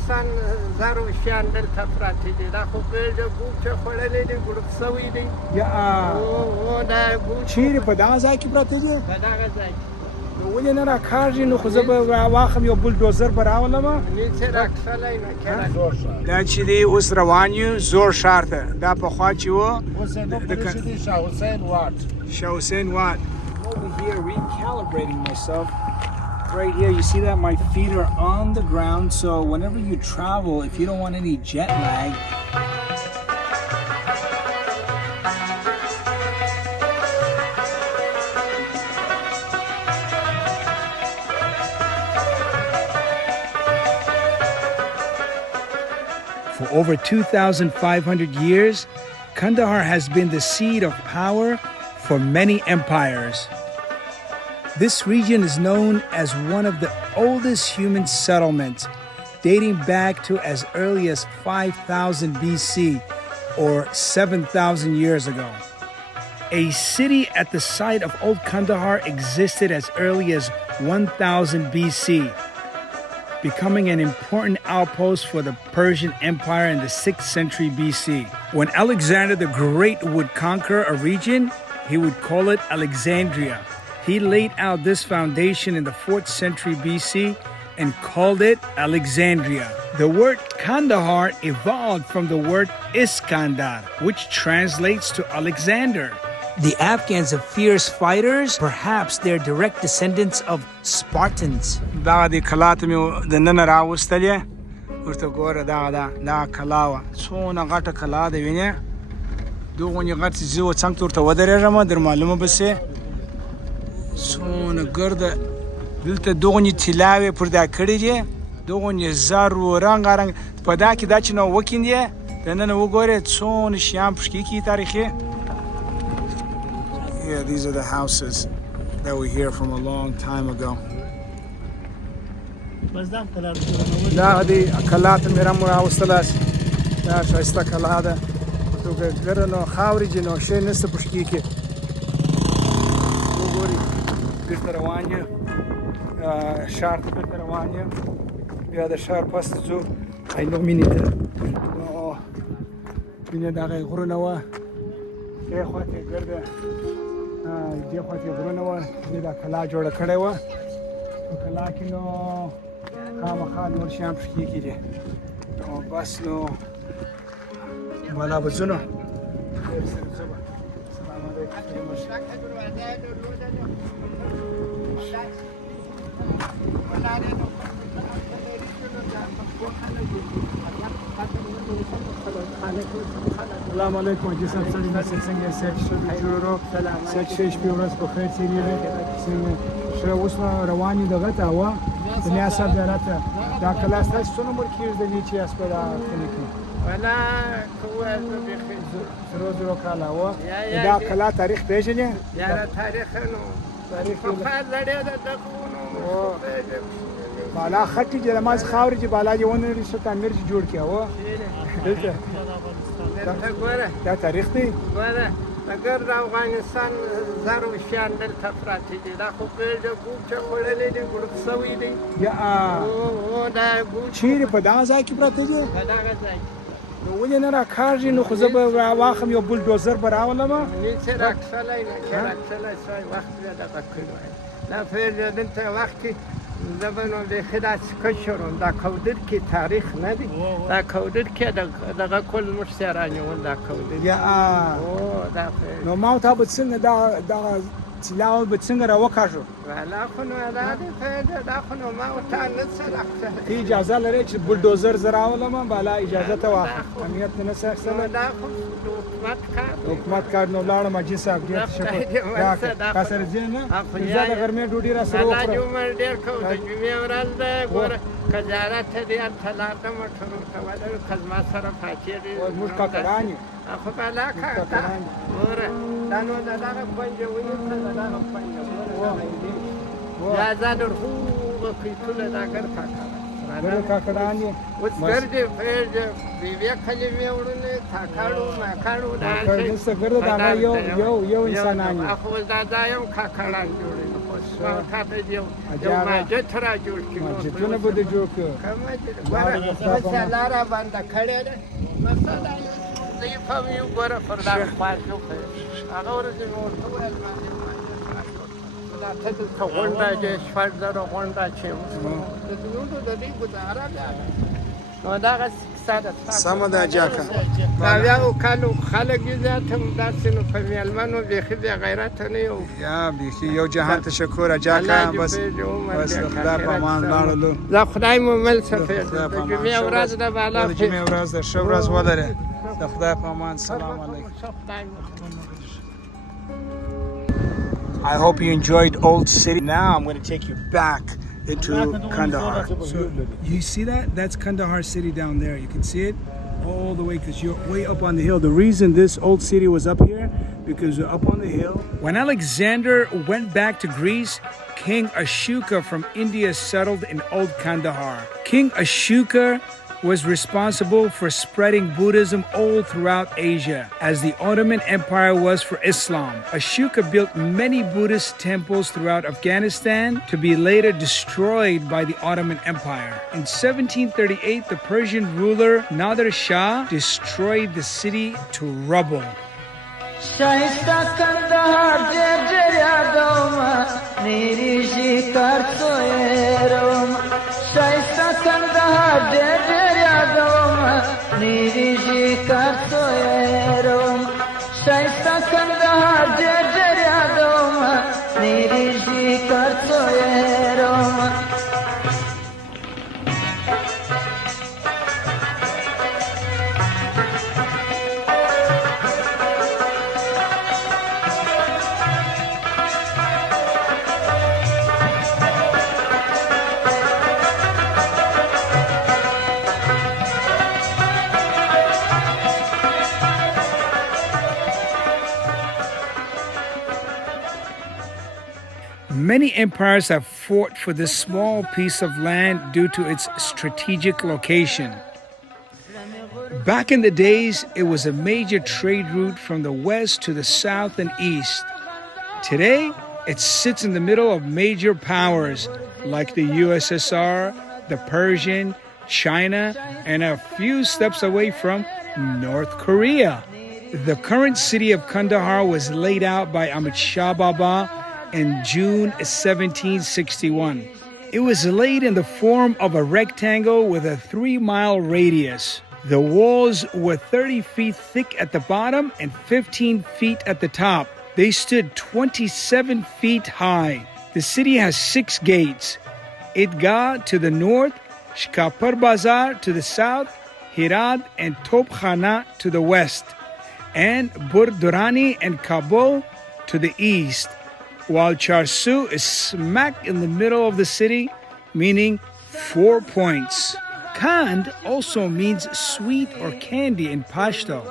افغانستان زرو شیان دلته پراته دي دا خو پرېږده ګوچې خوړلې دي ګړوب سوي دي او دا ګوچ چیرې په دغه ځای کې پراته دي په دغه ځای کې نو ولې نه راکاږي نو خو زه به واخلم یو بولډوزر به راولمه نیڅې راکښلی نه کېدای دا چې دی اوس روان یو زور ښار ته دا پخوا چې و شاه حسین واټ over here recalibrating myself right here you see that my feet are on the ground so whenever you travel if you don't want any jet lag For over 2,500 years, Kandahar has been the seat of power for many empires. This region is known as one of the oldest human settlements, dating back to as early as 5,000 BC or 7,000 years ago. A city at the site of Old Kandahar existed as early as 1000 BC. Becoming an important outpost for the Persian Empire in the 6th century BC. When Alexander the Great would conquer a region, he would call it Alexandria. He laid out this foundation in the 4th century BC and called it Alexandria. The word Kandahar evolved from the word Iskandar, which translates to Alexander. The Afghans are fierce fighters, perhaps they're direct descendants of Spartans. دا د کلات مې د نن راوستلې ورته ګوره دا کلاوه څونه غټه کلا ده وینې دغونې غټ زه څنګ ته ورته ودرېږم در معلومه به سي څونه ګرده دلته دغونې طلاوې پر دا کړي دي دغونې زر و رنګارنګ په دا کې دا چې نو وکیندې دننه وګورې څونه شیان پشکې کې تاریخي Yeah, these are the houses that were here from a long time ago. دا دی کلات مې رم راوستلاس دا ښایسته کلا ده ګره نو خاورې دي نو شی نشته پشکې کې وګورئ بېرته روان یم ښار ته بېرته روان یم بیا د ښار پس ته ځو عینو مینې ته نو مینې دغه غرونه وه دې خوا ته ګرده دې خوا ته غرونه وه دې دا کلا جوړه کړې وه په کلا کې نو خامخا نور شیان پشکې کې دي نو بس نو بالا به ځو نو سلام علیکم السلام علیکم حاجي صاحب څنګه سیټ شو جوړو سیټ شې شپې ورځ په خیر تېرېږي څنګه ښه اوس روان یو دغه ته هوا د نیا صاحب زیارت دا کلا ستاسو څو نمبر کې د نیچې اس په دا خونه کې ولا قوه بخیر زرو کاله وه دا کلا تاریخ پېژنې یاره تاریخ نو تاریخ په لړې د دغونو بالا خټي چې لماز خاورې چې بالا یې ونه لري څه تعمیر چې جوړ کړی وه دلته دا تاریخ دی ګوره اگر د افغانستان زرو شیان دلته پراته دي دا خو پرېږده ګوچې خوړلې دي ګړوب سوي دي او دا ګوچ چیرې په دغه ځای کې پراته دي په دغه ځای کې نو ولې نه راکاږي نو خو زه به واخلم یو بولډوزر به راولمه نیڅې راکښلی نه چې راکښلی شوی وخت بیا دغه کړی وای دا پرېږده دلته وخت کې زه به نو بیخي داسې کشر وم دا کودر کې تاریخ نه دی دا کودر کې دغه کل موږ سیران یول دا کودر نو ما ته به څنګه دغه طلاوه به څنګه راوکاږو والا خو نو دا دی دا خو نو ما ورته نه څه راکړی اجازه لرې چې بولډوزر زه راولم بالا اجازه ته واخلم امنیت نه څه اخیستلی دا خو د حکومت کار نو لاړم حاجي صاحب ډېر شکر تا سره ځې نه زه د غرمې ډوډۍ را سره وخورم الله جمعه ډېر کوو د جمعې ورځ ده ګوره که زیارت ته دی هلته لاړ ته موټر ورته ولرو که زما سره پاتې دی موږ کاکړان یو خو بالا ګوره دا نو د دغه پنجه ونیسه د دغه پنجه یا زه در خوبه کیتونه دا ګر کاکړان یې اوس ګرځې پرېږدې بیوې کلمې وړلې کاکړو ماکړو دا ګرده دا یو انسانان یو خو دا یم کاکړان جوړوي معتقد یو مسجد را جوړ کړي مسجدونه بده جوړ کړ ګوره لاره بنده کړې ده مثلا زه فهم یو ګوره پر دا خپل شو هغه ورځ مې ورته وویل دا ته دلته غونډه چې شپږ زره غونډه چې د نورو د دې ګزاره ده نو دغسې کیسه ده سمه ده جاکه دا اویاو کالو خلک یې زیات هم داسې نو په میلمنو بیخي بې غیرته نه یو یا بیخي یو جهان تشکر جاکه بس د خدای په امان لاړلو دا خدای مو مل سفیر د جمعې ورځ ده بالا د جمعې ورځ ده ښه ورځ ولرې د خدای په امان سلام علیکم I hope you enjoyed Old City. Now I'm going to take you back into Kandahar. So you see that? That's Kandahar City down there. You can see it all the way because you're way up on the hill. The reason this old city was up here because you're up on the hill. When Alexander went back to Greece, King Ashoka from India settled in Old Kandahar. King Ashoka was responsible for spreading Buddhism all throughout Asia, as the Ottoman Empire was for Islam. Ashoka built many Buddhist temples throughout Afghanistan to be later destroyed by the Ottoman Empire. In 1738, the Persian ruler Nader Shah destroyed the city to rubble. Many empires have fought for this small piece of land due to its strategic location. Back in the days, it was a major trade route from the west to the south and east. Today, it sits in the middle of major powers like the USSR, the Persian, China, and a few steps away from North Korea. The current city of Kandahar was laid out by Ahmad Shah Baba in June 1761. It was laid in the form of a rectangle with a 3-mile radius. The walls were 30 feet thick at the bottom and 15 feet at the top. They stood 27 feet high. The city has 6 gates: Idgah to the north, Shkapar Bazar to the south, Hirad and Topkhana to the west, and Durrani and Kabul to the east, while Charsu is smack in the middle of the city, meaning 4 points. Kand also means sweet or candy in Pashto.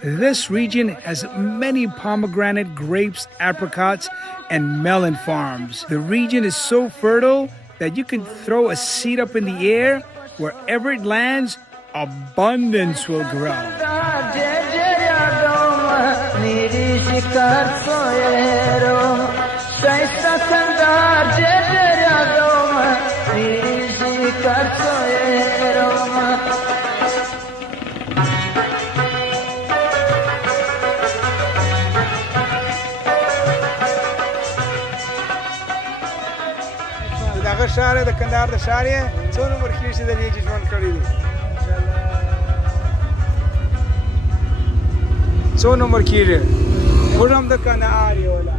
This region has many pomegranate, grapes, apricots, and melon farms. The region is so fertile that you can throw a seed up in the air. Wherever it lands, abundance will grow. دغه شهر د کندهار د شهر څو نمبر کې چې د دې ژوند کړی دی څو نمبر کې ورم د کندهار یو لا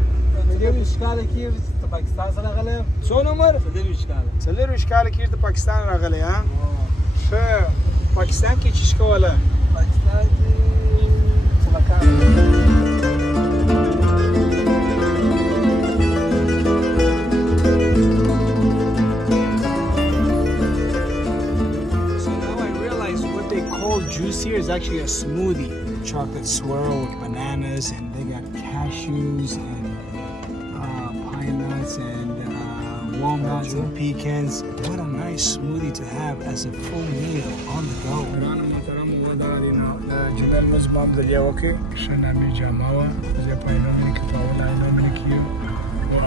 د دې اشکال کې د پاکستان سره غلې څو نمبر د دې اشکال کې د پاکستان راغلی ها ښه پاکستان کې چې شکوله پاکستان کې څه juice here is actually a smoothie. Chocolate swirl with bananas, and they got cashews and pine nuts and walnuts and pecans. What a nice smoothie to have as a full meal on the go.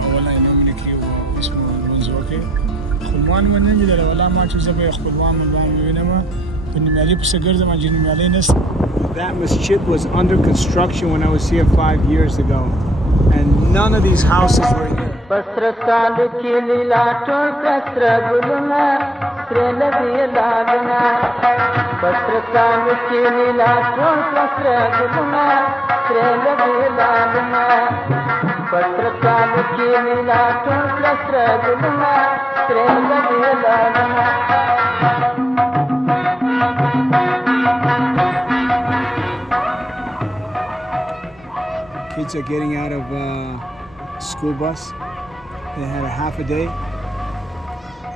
اولا اینو که اسمه منزوکه خلوان من نمیداره ولا ما چیزا به خلوان من ببینم بنیمالی پس گرز ما جنیمالی نست. That masjid was under construction when I was here 5 years ago, and none of these houses were here. Kids are getting out of school bus. They had a half a day.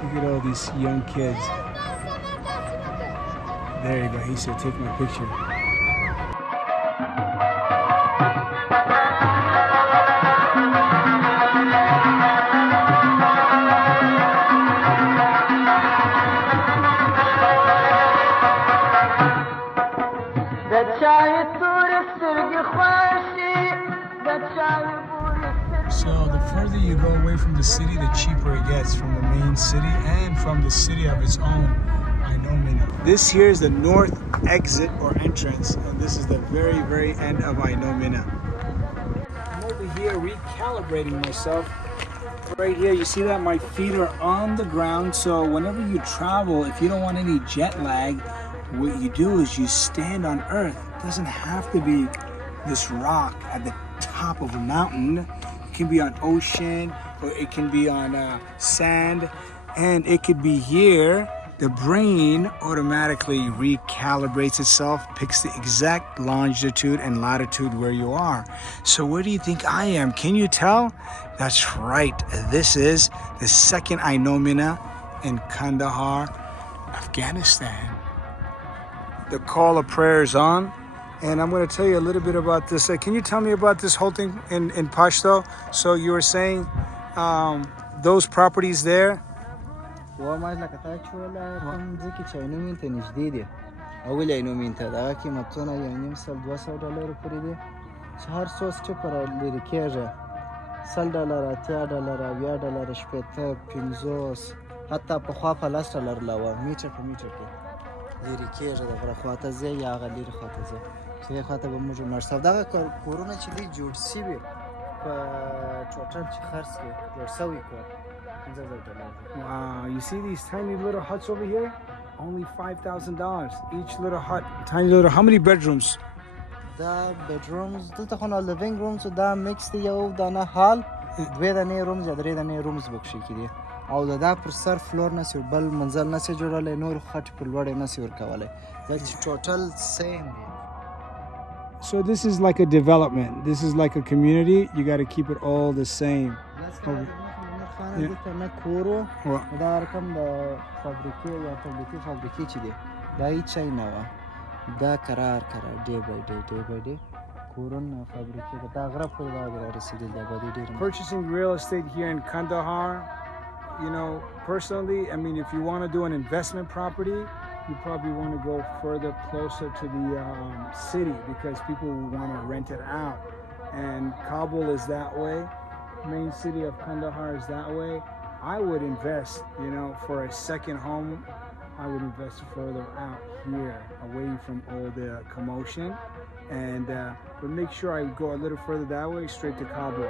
Look at all these young kids. There you go. He said, take my picture. So the further you go away from the city, the cheaper it gets from the main city and from the city of its own. Ainomina. This here is the north exit or entrance, and this is the very, very end of Ainomina. I'm over here recalibrating myself. Right here, you see that my feet are on the ground, so whenever you travel, if you don't want any jet lag, what you do is you stand on earth. It doesn't have to be this rock at the top of a mountain. It can be on ocean, or it can be on sand, and it could be here. The brain automatically recalibrates itself, picks the exact longitude and latitude where you are. So where do you think I am? Can you tell? That's right. This is the second Ainomina in Kandahar, Afghanistan. The call of prayer is on, and I'm going to tell you a little bit about this. Can you tell me about this whole thing in Pashto? So you were saying those properties there? وما لك تاچولا کوم ځکه چې اینومین ته نږدې دي اول اینومین ته دا قیمتونه یو نیم سل $200 پورې دي چې هر څو سټپ لري کېږي $100 $80 $70 شپېته 50 حتی په خوا په $10 لاوه میټر په میټر کې لري کېږي د غره خواته ځي یا هغه لرې خواته ځي چې هغې خواته به موږ ولاړ شو دغه کورونه چې دي جوړ شوي په ټوټل چې خرڅ کړي جوړ شوی کور Wow, you see these tiny little huts over here? Only $5,000 each little hut. Tiny little, how many bedrooms? The bedrooms, دلته خو نه living rooms دا mix دی یو دانه hall دوه دانه rooms یا درې دانه rooms بکشي کړي او دا پر سر فلور نه سی بل منزل نه سی جوړولای نور خټ پر لوړ نه سی ورکولای دا total same دی. So this is like a development. This is like a community. You got to keep it all the same. دلته نه کورو دا رقم د فابریکې یا فابریکې چې دی دا هیڅ شی نه وه دا قرار day by day کورونه فابریکې دا غره پورې دا رسېدل دی آبادي ډېر. Purchasing real estate here in Kandahar, you know, personally, I mean, if you want to do an investment property, you probably want to go further closer to the city because people will want to rent it out. And Kabul is that way. Main city of Kandahar is that way. I would invest, you know, for a second home, I would invest further out here, away from all the commotion, and but make sure I go a little further that way, straight to Kabul.